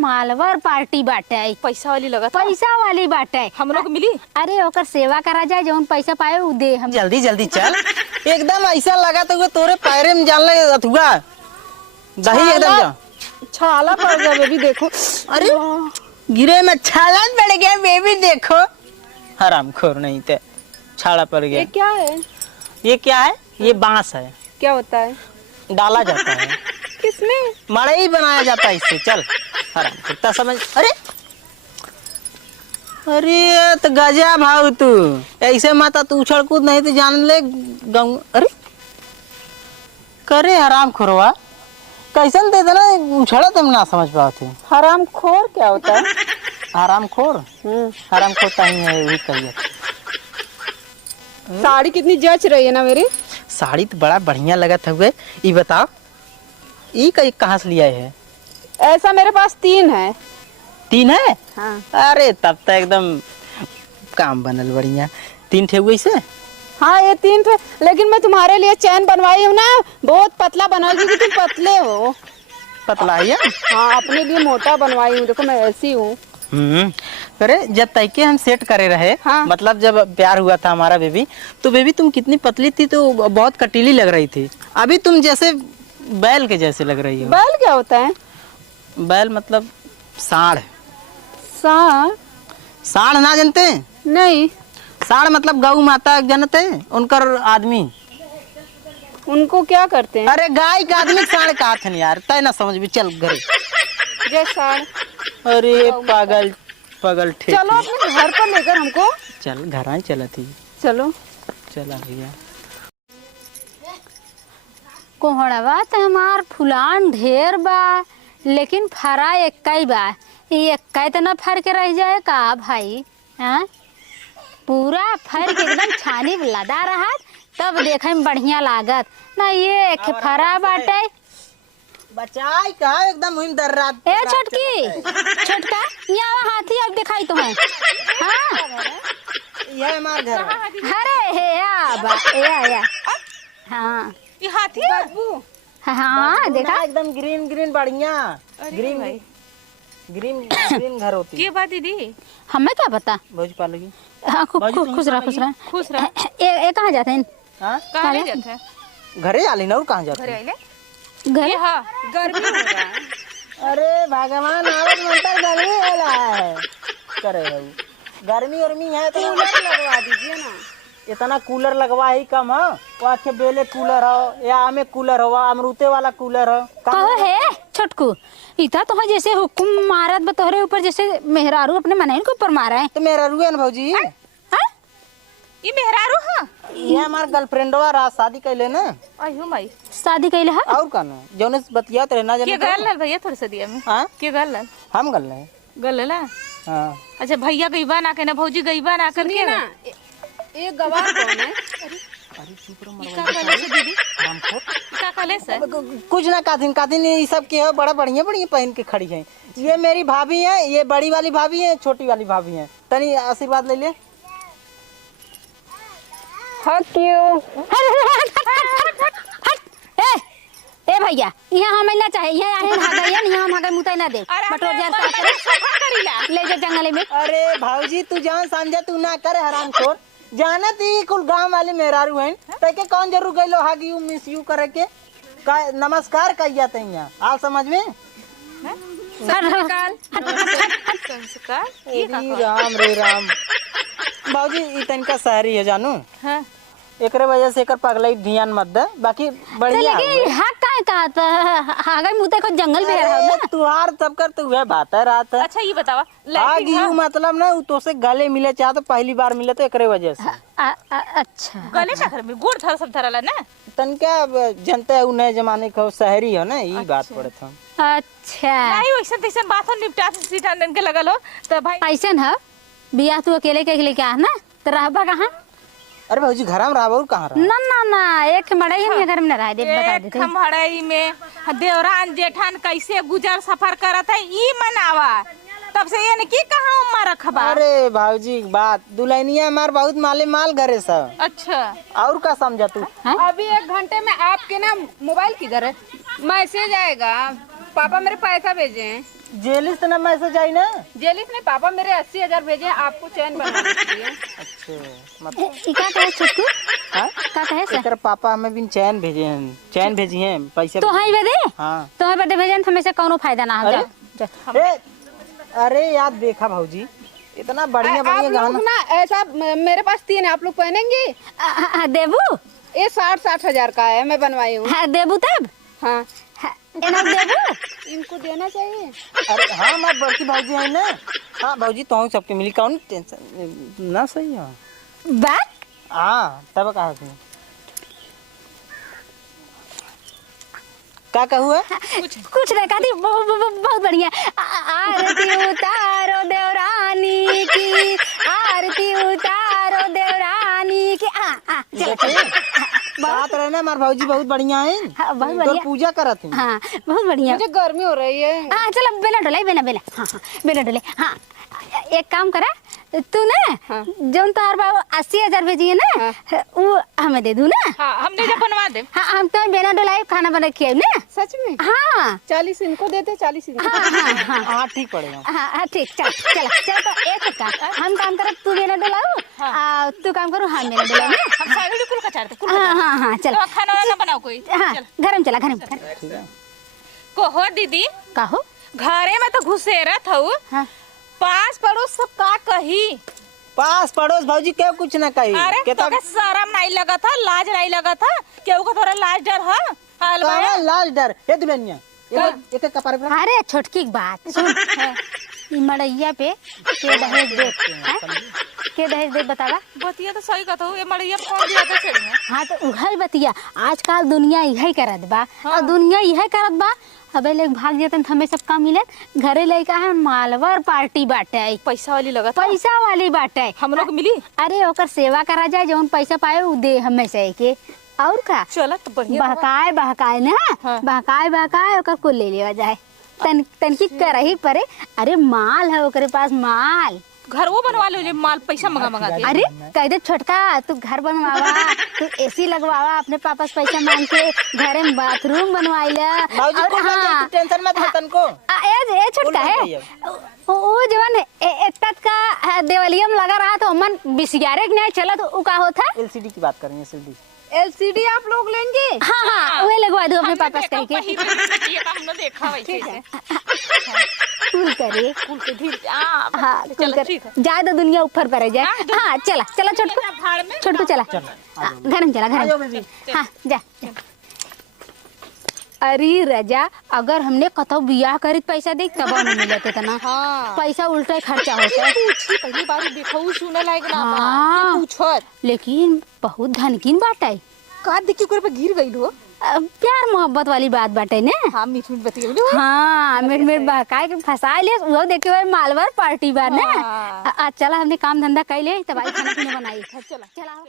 मालवर पार्टी बाटे, पैसा वाली लगा पैसा वाली बाटे। हम लोग मिली। अरे ओकर सेवा करा जाए, जौन पैसा पाए उ दे हम। जल्दी जल्दी चल। एकदम ऐसा लगा तो तोरे पैरे में जान लगे अथुआ दही एकदम जा छाला पड़ गया बेबी, देखो। अरे गिरे में छाला पड़ गया बेबी, देखो। हरामखोर नहीं थे, छाला पड़ गया। ये क्या है? ये क्या है? ये बांस है। क्या होता है? डाला जाता है। किसमें? मड़ई बनाया जाता है इससे। चल हरामखोर समझ। अरे अरे तो गजा भाव तू ऐसे माता तू उछल कूद नहीं तो जान ले गाँव। अरे करे हरामखोरवा कैसन दे देना उछड़ा तुम ना समझ पाते। हरामखोर क्या होता है? हरामखोर हरामखोर ही है वही कहिए। साड़ी कितनी जच रही है ना मेरी। साड़ी तो बड़ा बढ़िया लगत हुए। ये बताओ ये कहाँ से लिया है? ऐसा मेरे पास 3 है। 3 है? हाँ। अरे तब तो एकदम काम बनल बढ़िया। 3 ठे हुए से? हाँ ये 3 थे, लेकिन मैं तुम्हारे लिए चैन बनवाई हूँ ना, बहुत पतला बनवाई क्योंकि तुम पतले हो। पतला है? हाँ अपने लिए मोटा बनवाई हूँ, देखो मैं ऐसी हूँ। अरे जब तैके हम सेट करे रहे, हाँ। मतलब जब प्यार हुआ था हमारा बेबी, तो बेबी तुम कितनी पतली थी तो बहुत कटीली लग रही थी। अभी तुम जैसे बैल के जैसे लग रही हो। बैल क्या होता है? बैल मतलब साढ़। साढ़? साढ़ ना जानते? नहीं। साढ़ मतलब गौ माता जानते हैं, उनकर आदमी। उनको क्या करते हैं? अरे गाय का आदमी साढ़ कहा था यार, तय ना समझ भी। चल घर। जय साढ़। अरे पागल पागल ठीक। चलो अपने घर पर लेकर हमको। चल घर आए चला थी। चलो चला भैया। कोहड़वा तो हमार फुलान ढेर बा, लेकिन फरा एक्का बा। ये एक्का तो न फर के रह जाए का भाई? हाँ पूरा फर के एकदम छानी लदा रहा, तब देखे में बढ़िया लागत ना। ये एक फरा बाटे बचाई का एकदम मुहिम दर रात। ए छोटकी छोटका यहाँ हाथी अब दिखाई तुम्हें। हाँ ये हमार घर है। अरे हे या हाँ ये हाथी बाबू। हाँ देखा एकदम ग्रीन ग्रीन बढ़िया। ग्रीन ग्रीन ग्रीन घर होती है। ये बात दीदी हमें क्या पता। भौजी पालेगी। हाँ खुश रहा खुश रहा। ये कहाँ जाते हैं? हाँ कहाँ ले जाते हैं? घरे आली ना और कहाँ जाते घरे हैं? आइले। घर ये हाँ गर्मी हो रहा है। अरे भगवान आवत मंतर गर्मी होला है करे है। गर्मी उर्मी है तो कूलर लगवा दीजिए ना। इतना कूलर लगवा ही कम है। वहाँ के बेले कूलर हो या आमे कूलर हो, अमरूते वाला कूलर हो। कहो है छोटकू इता तो जैसे हुकुम मारत बतोहरे ऊपर, जैसे मेहरारू अपने मनैन के ऊपर मारा है। तो मेरा रुए न भौजी। ये मेहरारू है। ये हमार गर्लफ्रेंडवा रात शादी कैले ना। अयो माई शादी कैले है? और का ना जौने से बतियात रहे ना के जाने गल लाल भैया थोड़ा सा दिया में। हाँ के गल लाल हम गल रहे गल ला। हाँ। अच्छा भैया गईबा ना के ना भौजी गईबा ना करके ना। ये गवाह कौन है? अरे चुप रहो का कहले से दीदी? हरामखोर। का कहले से? कुछ ना कातिन ये सब के है, बड़ा बढ़िया बढ़िया पहन के खड़ी है। ये मेरी भाभी है, ये बड़ी वाली भाभी है, छोटी वाली भाभी है। तनी आशीर्वाद ले ले। हक यू। ए भैया यहाँ हमें ना चाहिए, यहाँ आए भागा यहाँ हम भागा मुता ना दे बटोर जा ले जा जंगल में। अरे भाऊजी तू जान समझा तू ना करे हरामखोर। जाना थी कुल गांव वाले मेहरारू हैं, तके कौन जरूर गइलो हागी यू मिस यू करे के का नमस्कार कह जाते हैं यहाँ। आ समझ में? संस्कार रे राम रे राम। भाऊजी ई तनका शहरी है जानू। हां एकरे वजह से एकर पगलाई ध्यान मत दे, बाकी बढ़िया है। लेकिन हक काहे कहता हागा मुते को जंगल में रहा ना। तुहार सब कर तू है बात है रात है। अच्छा ये बतावा आगे यू मतलब ना उ तो से गले मिले चाह तो पहली बार मिले तो एकरे वजह से। अच्छा गले का घर में गुड़ थर सब धरला ना। तनका जनते है नए जमाने का शहरी है ना, ई बात पड़े था। अच्छा नहीं वैसे तैसे बात हो निपटा सीटान के लगल हो तो भाई ऐसा है बियाह तू अकेले के लेके आ ना तो रहबा कहाँ? अरे भाजी घर में रहा कहाँ रहा? ना ना ना एक मड़ाई हम घर में न रह दे बता देते। खमहड़ई में देवरान जेठान कैसे गुजर सफर करत है ई मनावा तब से ये की कहाँ उम्मा रखबा। अरे भाजी बात दुल्हनिया हमार बहुत माले माल घरे सब। अच्छा और का समझा तू? अभी 1 घंटे में आपके ना मोबाइल किधर है? मैसेज आएगा, पापा मेरे पैसा भेजे हैं। जेलिस तो ना मैसेज आई ना। जेलिस ने पापा मेरे 80,000 भेजे हैं आपको चैन बनाने के लिए। अच्छा मतलब ई का कहे छोटकू हाँ का कहे से एकर पापा हमें भी चैन भेजे हैं, चैन भेजी हैं पैसे। तो हाई बदे हाँ तो हाई बदे भेजन हमें से कोनो फायदा ना हो अरे जा ए, अरे यार देखा भाऊजी इतना बढ़िया आप बढ़िया लोग गाना। ना ऐसा मेरे पास 3 है, आप लोग पहनेंगे? देबू ये 60-60 हजार का है, मैं बनवाई हूँ। हाँ देबू तब हाँ हाँ, एना देबू इनको देना चाहिए। अरे हाँ मैं बड़की भाऊजी है ना। हाँ भाऊजी तो सबके मिली कौन टेंशन ना। सही है बात हाँ तब कहा थी क्या कहू है। कुछ नहीं कहती बहुत बढ़िया आरती उतारो देवरानी की आरती उतारो देवरानी की चलो बात रहे ना हमारे भाऊजी बहुत बढ़िया है। हाँ, बहुत तो बढ़िया पूजा करत है। हाँ बहुत बढ़िया मुझे गर्मी हो रही है। हाँ चलो बेला डोला बेला बेला हाँ हाँ बेला डोले हाँ एक काम करा तू ना हाँ। जौन तोहर बाबू 80,000 भेजिए ना वो हमें दे दू ना। हाँ हमने जब बनवा दे। हाँ हम तो बेला डोलाई खाना बना के ना। सच में? हाँ 40 इनको देते, 40 इनको। हाँ हाँ हाँ हाँ ठीक पड़ेगा। हाँ ठीक चल चल चल तो एक काम हम काम करो तू बेला डोलाऊ तू काम करो हम बेला डोलाऊ ना। हम साइड कुल का चारते कुल हाँ हाँ हाँ चल तो खाना वाना बनाओ कोई। हाँ गरम चला गरम ठीक है कहो दीदी कहो घरे में तो घुसेरा था हाँ पास पड़ोस सब का कही। पास पड़ोस भाऊजी क्यों कुछ ना कही अरे के तो शर्म नहीं लगा था लाज नहीं लगा था केहू का थोड़ा लाज डर है हाल कहाँ भाया लाल डर ये दुल्हनिया एक एक कपार पे अरे छोटकी की बात सुन ई मड़ैया पे के दहेज दे के दहेज दे बतावा। बतिया तो सही कहता हूँ ये मड़िया कौन दिया था छेड़ी में। हाँ तो उहई बतिया आजकल दुनिया यही करत बा और दुनिया यही करत बा अबे लोग भाग जेतन हमें सब काम मिलत घरे लइका है मालवर पार्टी बाटे पैसा वाली लगा था पैसा वाली बाटे हम लोग मिली। अरे ओकर सेवा करा जाए जौन पैसा पाए उ दे हमें से के और का चला तो बढ़िया बहकाए बहकाए ना हाँ। बहकाए ओकर कुल ले लेवा जाए तनकी करही परे। अरे माल है ओकरे पास माल घर वो बनवा लो माल पैसा मंगा के। अरे कह दे छोटका तू घर बनवावा तू एसी लगवावा अपने पापा से पैसा मांग के घरे में बाथरूम बनवाइला भाऊजी और को हाँ टेंशन मत ले तनको। ए छोटका है वो जवन एतत का देवलियम लगा रहा तो मन 20-11 के नहीं चला तो उ का होता। एलसीडी की बात करेंगे एलसीडी। LCD आप लोग लेंगे? हाँ हाँ वो लगवा दो अपने पापा से कह के हमने देखा वैसे कुल करे कुल के धीरे हाँ कुल चलो कर ठीक है। ज्यादा दुनिया ऊपर पर जाए। हाँ चला चला छोटको भाड़ में छोटको चला घरम चला आ जाओ घरम बेबी। हाँ जा अरे रजा अगर हमने कतौ बियाह करी पैसा दे तब न मिलत इतना हाँ पैसा उल्टा ही खर्चा होता है। पहली बार देखो सुने लायक ना हाँ। पूछत लेकिन बहुत धनकीन बाटे का दिक्की करे पे गिर गई हो। प्यार मोहब्बत वाली बात बाटे ने। हाँ मीठ मीठ बतिया हाँ मिट बहकाए के फंसा ले वो देखे हुए मालवर पार्टी बा ने हाँ। चला हमने काम धंधा कर ले तब आई खाना पीना बनाई चला चला